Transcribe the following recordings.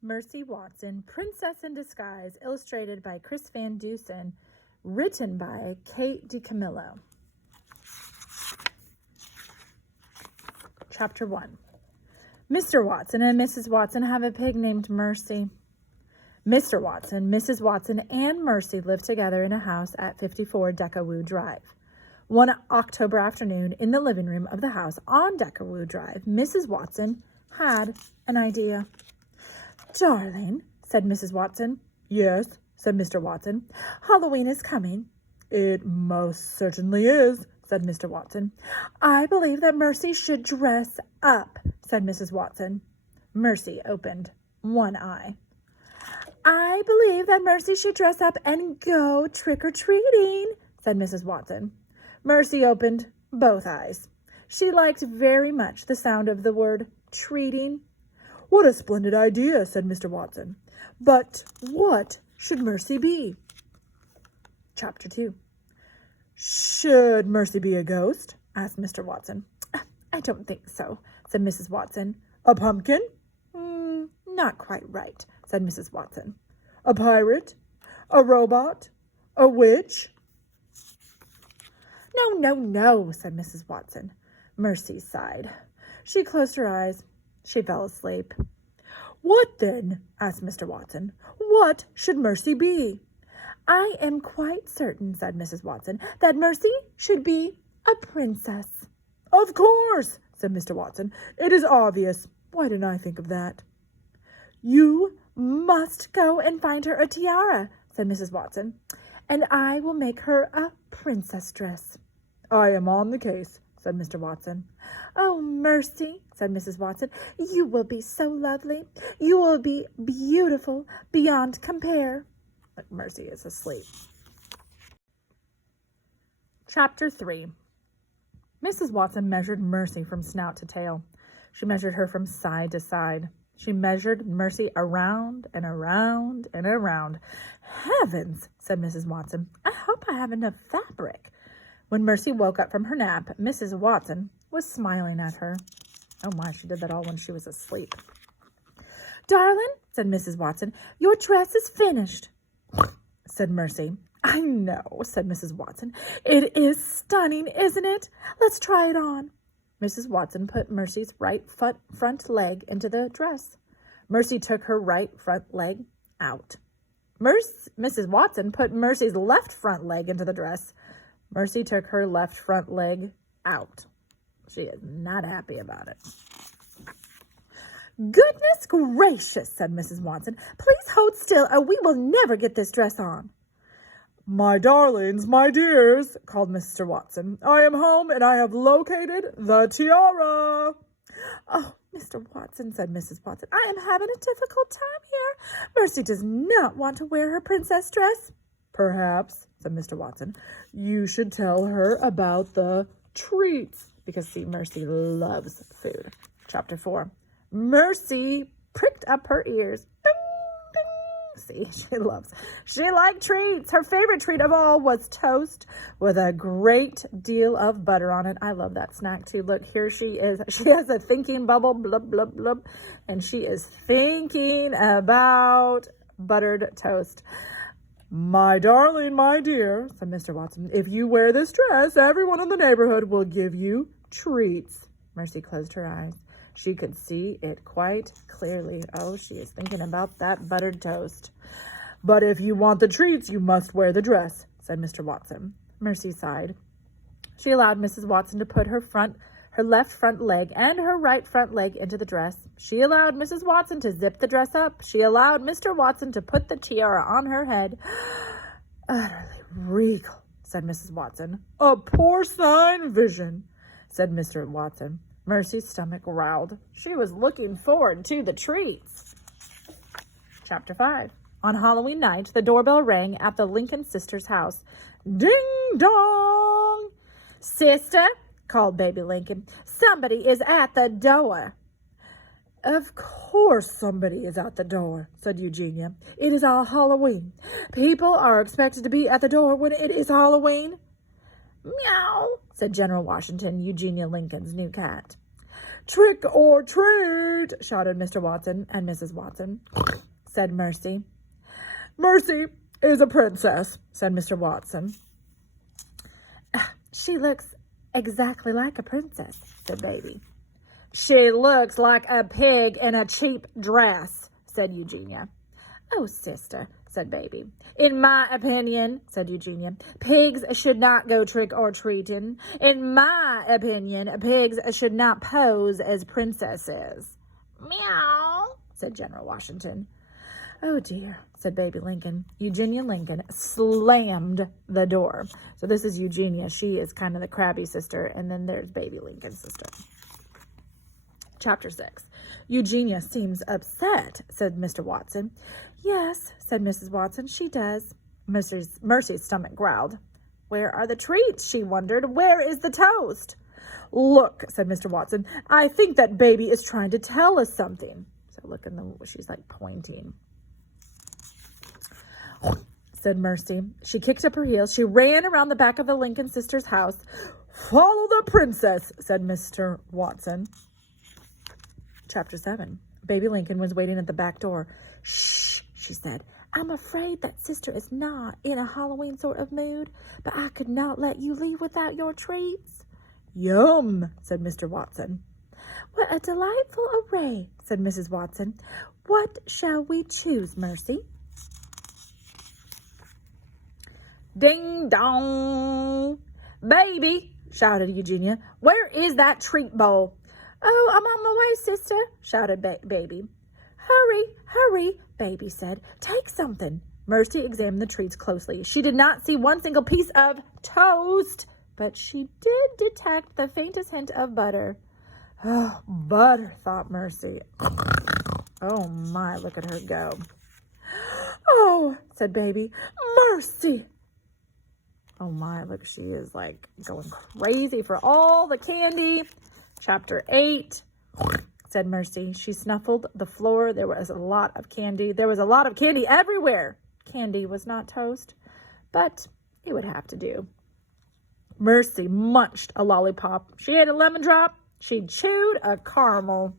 Mercy Watson, Princess in Disguise, illustrated by Chris Van Dusen, written by Kate DiCamillo. Chapter 1. Mr. Watson and Mrs. Watson have a pig named Mercy. Mr. Watson, Mrs. Watson, and Mercy live together in a house at 54 Decawoo Drive. One October afternoon, in the living room of the house on Decawoo Drive, Mrs. Watson had an idea. "Darling," said Mrs. Watson. "Yes," said Mr. Watson. "Halloween is coming." "It most certainly is," said Mr. Watson. "I believe that Mercy should dress up," said Mrs. Watson. Mercy opened one eye. "I believe that Mercy should dress up and go trick-or-treating," said Mrs. Watson. Mercy opened both eyes. She liked very much the sound of the word treating. "What a splendid idea," said Mr. Watson. "But what should Mercy be?" Chapter 2. "Should Mercy be a ghost?" asked Mr. Watson. "I don't think so," said Mrs. Watson. "A pumpkin?" Not quite right," said Mrs. Watson. "A pirate? A robot? A witch?" No, said Mrs. Watson. Mercy sighed. She closed her eyes. She fell asleep. "What then?" asked Mr. Watson. "What should Mercy be?" "I am quite certain," said Mrs. Watson, "that Mercy should be a princess." "Of course," said Mr. Watson. "It is obvious. Why didn't I think of that?" "You must go and find her a tiara," said Mrs. Watson, "and I will make her a princess dress." "I am on the case," said Mr. Watson. "Oh, Mercy," said Mrs. Watson, "you will be so lovely. You will be beautiful beyond compare." But Mercy is asleep. Chapter 3. Mrs. Watson measured Mercy from snout to tail. She measured her from side to side. She measured Mercy around and around and around. "Heavens," said Mrs. Watson, "I hope I have enough fabric." When Mercy woke up from her nap, Mrs. Watson was smiling at her. Oh my, she did that all when she was asleep. "Darling," said Mrs. Watson, "your dress is finished," said Mercy. "I know," said Mrs. Watson. "It is stunning, isn't it? Let's try it on." Mrs. Watson put Mercy's right front leg into the dress. Mercy took her right front leg out. Mrs. Watson put Mercy's left front leg into the dress. Mercy took her left front leg out. She is not happy about it. "Goodness gracious," said Mrs. Watson. "Please hold still or we will never get this dress on." "My darlings, my dears," called Mr. Watson, "I am home and I have located the tiara." "Oh, Mr. Watson," said Mrs. Watson, "I am having a difficult time here. Mercy does not want to wear her princess dress." "Perhaps," said Mr. Watson, "you should tell her about the treats." Because, see, Mercy loves food. Chapter 4. Mercy pricked up her ears. See, she liked treats. Her favorite treat of all was toast with a great deal of butter on it. I love that snack too. Look, here she is. She has a thinking bubble, blub, blub, blub, and she is thinking about buttered toast. "My darling, my dear," said Mr. Watson, "if you wear this dress, everyone in the neighborhood will give you treats." Mercy closed her eyes. She could see it quite clearly. Oh, she is thinking about that buttered toast. "But if you want the treats, you must wear the dress," said Mr. Watson. Mercy sighed. She allowed Mrs. Watson to put her left front leg and her right front leg into the dress. She allowed Mrs. Watson to zip the dress up. She allowed Mr. Watson to put the tiara on her head. "Utterly regal," said Mrs. Watson. "A porcine vision," said Mr. Watson. Mercy's stomach growled. She was looking forward to the treats. Chapter 5. On Halloween night, the doorbell rang at the Lincoln sisters' house. "Ding dong!" "Sister," called baby Lincoln, "somebody is at the door." "Of course somebody is at the door," said Eugenia. "It is all Halloween. People are expected to be at the door when it is Halloween." "Meow," said General Washington, Eugenia Lincoln's new cat. Trick or treat, shouted Mr. Watson and Mrs. Watson, said Mercy. Mercy is a princess, said Mr. Watson. She looks exactly like a princess, said Baby. She looks like a pig in a cheap dress, said Eugenia. Oh, sister, said Baby. In my opinion, said Eugenia, pigs should not go trick-or-treating. In my opinion, pigs should not pose as princesses. Meow, said General Washington. Oh, dear, said Baby Lincoln. Eugenia Lincoln slammed the door. So this is Eugenia. She is kind of the crabby sister, and then there's Baby Lincoln's sister. Chapter 6. Eugenia seems upset, said Mr. Watson. Yes, said Mrs. Watson, she does. Mercy's stomach growled. Where are the treats? She wondered. Where is the toast? Look, said Mr. Watson, I think that Baby is trying to tell us something. So look in the, she's like pointing. Said Mercy. She kicked up her heels. She ran around the back of the Lincoln sisters' house. Follow the princess, said Mr. Watson. Chapter 7. Baby Lincoln was waiting at the back door. Shh, she said. I'm afraid that sister is not in a Halloween sort of mood, but I could not let you leave without your treats. Yum, said Mr. Watson. What a delightful array, said Mrs. Watson. What shall we choose, Mercy? Ding dong. Baby, shouted Eugenia, where is that treat bowl? Oh, I'm on my way, sister, shouted Baby. Hurry, hurry, Baby said. Take something. Mercy examined the treats closely. She did not see one single piece of toast, but she did detect the faintest hint of butter. Oh, butter, thought Mercy. Oh, my, look at her go. Oh, said Baby, Mercy. Oh, my, look, she is like going crazy for all the candy. Chapter 8, said Mercy. She snuffled the floor. There was a lot of candy. There was a lot of candy everywhere. Candy was not toast, but it would have to do. Mercy munched a lollipop. She ate a lemon drop. She chewed a caramel.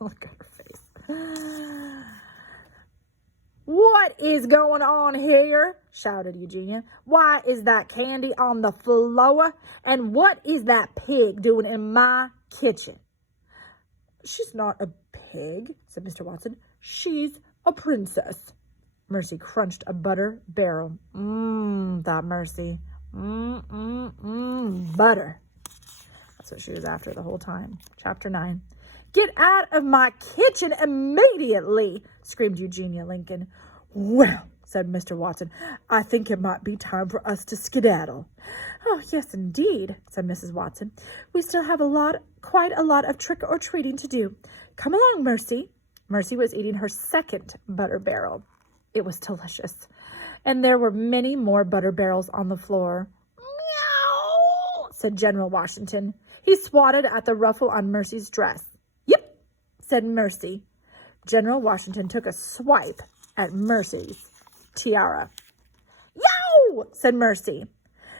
Look at her face. What is going on here? Shouted Eugenia. Why is that candy on the floor? And what is that pig doing in my kitchen? She's not a pig, said Mr. Watson. She's a princess. Mercy crunched a butter barrel. Thought Mercy. Butter. That's what she was after the whole time. Chapter 9. Get out of my kitchen immediately, screamed Eugenia Lincoln. Well, said Mr. Watson, I think it might be time for us to skedaddle. Oh, yes, indeed, said Mrs. Watson. We still have quite a lot of trick-or-treating to do. Come along, Mercy. Mercy was eating her second butter barrel. It was delicious, and there were many more butter barrels on the floor. Meow, said General Washington. He swatted at the ruffle on Mercy's dress. Yep, said Mercy. General Washington took a swipe at Mercy's tiara. Yow, said Mercy.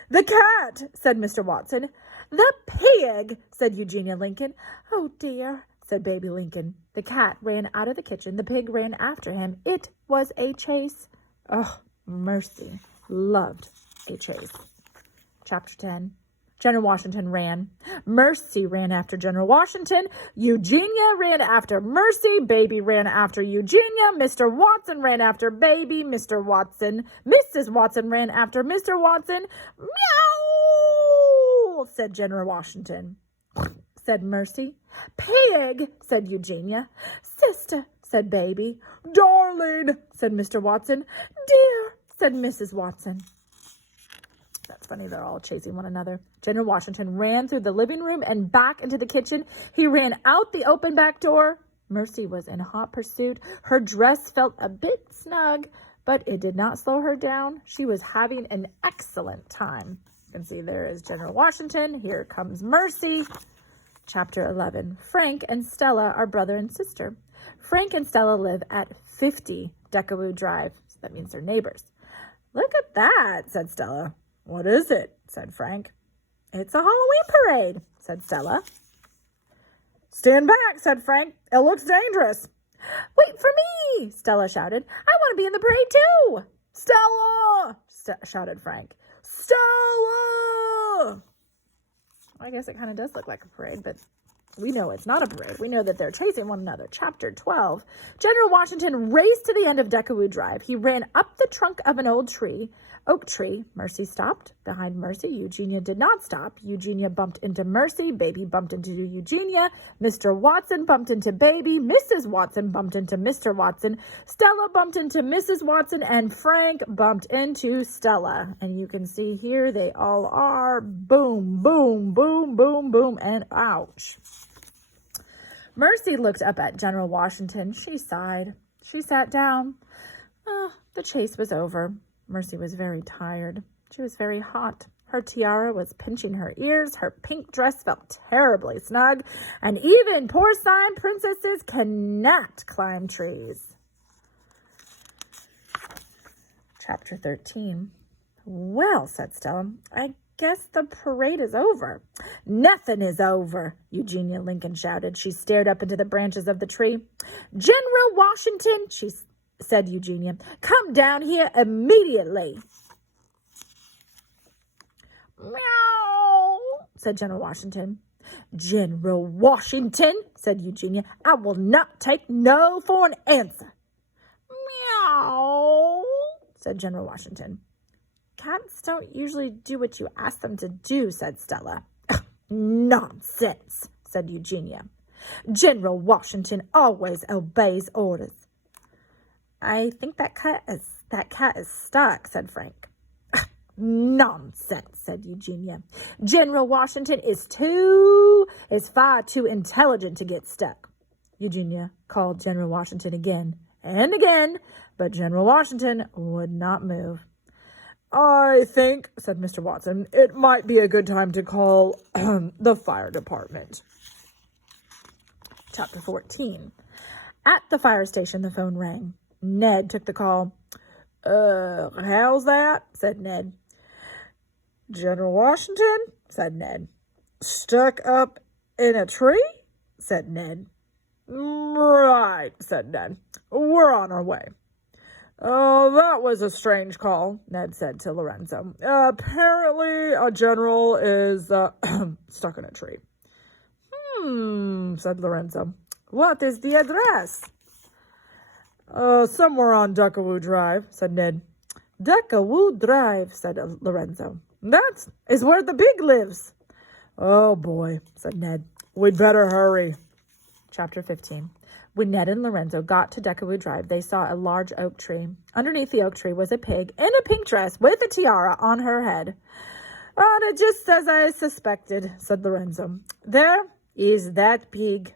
The cat, said Mr. Watson. The pig, said Eugenia Lincoln. Oh, dear, said Baby Lincoln. The cat ran out of the kitchen. The pig ran after him. It was a chase. Oh, Mercy loved a chase. Chapter 10. General Washington ran. Mercy ran after General Washington. Eugenia ran after Mercy. Baby ran after Eugenia. Mr. Watson ran after Baby. Mr. Watson. Mrs. Watson ran after Mr. Watson. Meow, said General Washington. Said Mercy. Pig, said Eugenia. Sister, said Baby. Darling, said Mr. Watson. Dear, said Mrs. Watson. That's funny, they're all chasing one another. General Washington ran through the living room and back into the kitchen. He ran out the open back door. Mercy was in hot pursuit. Her dress felt a bit snug, but it did not slow her down. She was having an excellent time. You can see there is General Washington. Here comes Mercy. Chapter 11. Frank and Stella are brother and sister. Frank and Stella live at 50 Decawoo Drive. So that means they're neighbors. Look at that, said Stella. What is it? Said Frank. It's a Halloween parade, said Stella. Stand back, said Frank. It looks dangerous. Wait for me, Stella shouted. I want to be in the parade too. Stella, shouted Frank. Stella! I guess it kind of does look like a parade, but we know it's not a parade. We know that they're chasing one another. Chapter 12. General Washington raced to the end of Decawoo Drive. He ran up the trunk of an oak tree. Mercy stopped. Behind Mercy, Eugenia did not stop. Eugenia bumped into Mercy. Baby bumped into Eugenia. Mr. Watson bumped into Baby. Mrs. Watson bumped into Mr. Watson. Stella bumped into Mrs. Watson. And Frank bumped into Stella. And you can see here they all are. Boom, boom, boom, boom, boom, and ouch. Mercy looked up at General Washington. She sighed. She sat down. The chase was over. Mercy was very tired. She was very hot. Her tiara was pinching her ears. Her pink dress felt terribly snug. And even porcine princesses cannot climb trees. Chapter 13. Well, said Stella, I guess the parade is over. Nothing is over, Eugenia Lincoln shouted. She stared up into the branches of the tree. General Washington, said Eugenia, come down here immediately. Meow, said General Washington. General Washington, said Eugenia, I will not take no for an answer. Meow, said General Washington. Cats don't usually do what you ask them to do, said Stella. Nonsense, said Eugenia. General Washington always obeys orders. I think that cat is stuck, said Frank. Nonsense, said Eugenia. General Washington is far too intelligent to get stuck. Eugenia called General Washington again and again, but General Washington would not move. I think, said Mr. Watson, it might be a good time to call the fire department. Chapter 14. At the fire station, the phone rang. Ned took the call. How's that? Said Ned. General Washington? Said Ned. Stuck up in a tree? Said Ned. Right, said Ned. We're on our way. Oh, that was a strange call, Ned said to Lorenzo. Apparently a general is stuck in a tree. Said Lorenzo. What is the address? Somewhere on Decawoo Drive, said Ned. Decawoo Drive, said Lorenzo. That is where the pig lives. Oh, boy, said Ned. We'd better hurry. Chapter 15. When Ned and Lorenzo got to Decawoo Drive, they saw a large oak tree. Underneath the oak tree was a pig in a pink dress with a tiara on her head. And just as I suspected, said Lorenzo. There is that pig.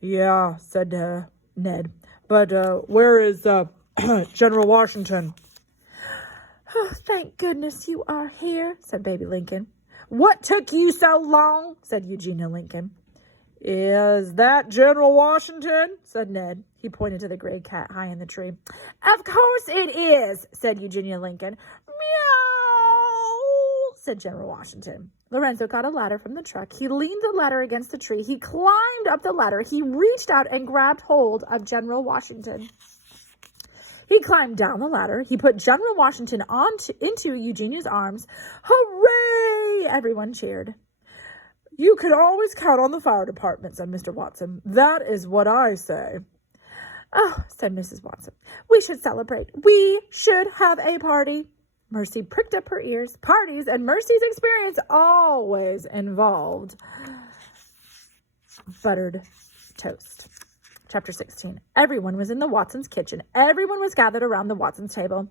Yeah, said Ned. But where is General Washington? Oh, thank goodness you are here, said Baby Lincoln. What took you so long? Said Eugenia Lincoln. Is that General Washington? Said Ned. He pointed to the gray cat high in the tree. Of course it is, said Eugenia Lincoln. Meow, said General Washington. Lorenzo got a ladder from the truck. He leaned the ladder against the tree. He climbed up the ladder. He reached out and grabbed hold of General Washington. He climbed down the ladder. He put General Washington into Eugenia's arms. Hooray! Everyone cheered. You can always count on the fire department, said Mr. Watson. That is what I say. Oh, said Mrs. Watson, we should celebrate. We should have a party. Mercy pricked up her ears. Parties and Mercy's experience always involved buttered toast. Chapter 16. Everyone was in the Watsons' kitchen. Everyone was gathered around the Watsons' table.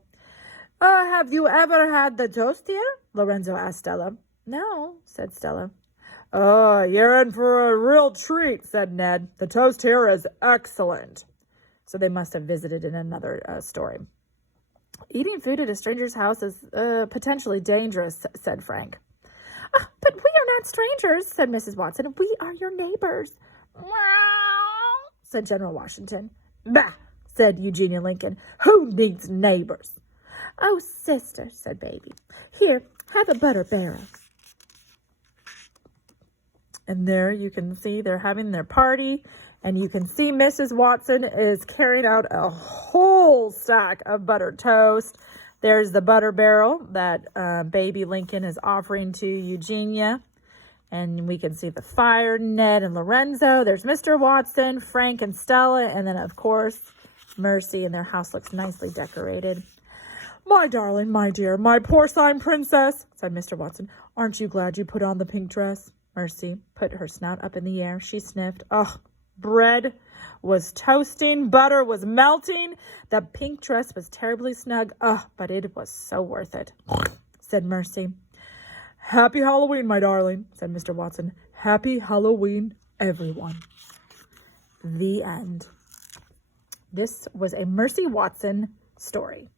Have you ever had the toast here? Lorenzo asked Stella. No, said Stella. You're in for a real treat, said Ned. The toast here is excellent. So they must have visited in another story. Eating food at a stranger's house is potentially dangerous, said Frank. But we are not strangers, said Mrs. Watson. We are your neighbors. Meow, said General Washington. Bah, said Eugenia Lincoln. Who needs neighbors? Oh, sister, said Baby. Here, have a butter barrel. And there you can see they're having their party. And you can see Mrs. Watson is carrying out a whole stack of buttered toast. There's the butter barrel that baby Lincoln is offering to Eugenia. And we can see the fire, Ned and Lorenzo. There's Mr. Watson, Frank and Stella. And then, of course, Mercy. And their house looks nicely decorated. My darling, my dear, my porcine princess, said Mr. Watson. Aren't you glad you put on the pink dress? Mercy put her snout up in the air. She sniffed. Ugh. Bread was toasting, butter was melting. The pink dress was terribly snug. But it was so worth it, said Mercy. Happy Halloween, my darling, said Mr. Watson. Happy Halloween, everyone. The end. This was a Mercy Watson story.